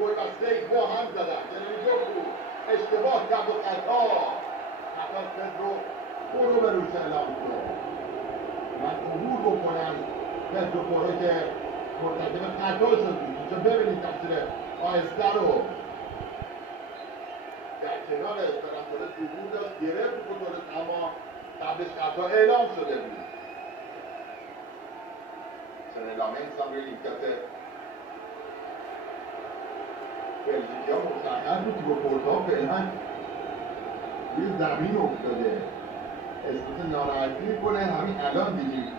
گل و سیف با هم زدن. جلوی اشتباه کرد و خطا پدرو برو به روش اعلام کنه. من عبور بکنم پدرو برو که مرتکب خطا شد. اینجا ببینید تقصیر آهسته رو در کنار طرفدار عبور داشت گرفت بطورت، اما قبلش خطا اعلام شده بود. سرلامنس هم روی نیمکت بلژیکی ها مشخص بود که با پورتا فعلا روی زمین افتاده، احساس ناراحتی میکنه. همین الان دیدیم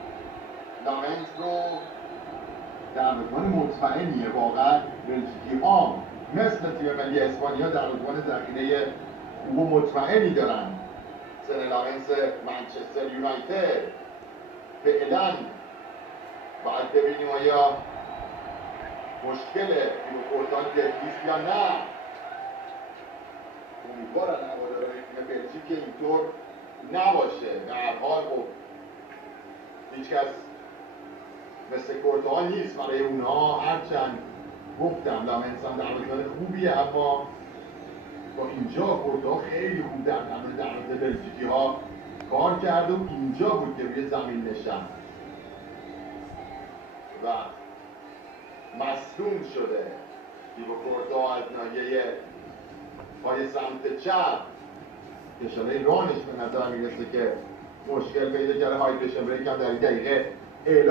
لامنس رو دروازه‌بان مطمئنیه واقعا. بلژیکی ها مثل تیم ملی اسپانیا دروازه‌بان ذخیره خوب و مطمئنی دارن. سرلامنس منچستر یونایتد فعلا باید ببینیم آیا مشکل تیم پورتان جدیست یا نه. امیدوارن هوادارهای تیم بلژیک که اینطور نباشه. در هر حال خب هیچکس مثل کورتوا نیست برای اونها. هرچند گفتم لامنس هم دروازه‌بان خوبیه، اما با اینجا کورتوا خیلی خوب در دروازه بلژیکی ها کار کرد و اینجا بود که روی زمین نشست و مصدوم شده. دیگو کورتوا از ناحیه پای سمت چپ اشاره رانش به نظر میرسه که مشکل پیدا کرده. هایدرشن بریک هم در این دقیقه اعلام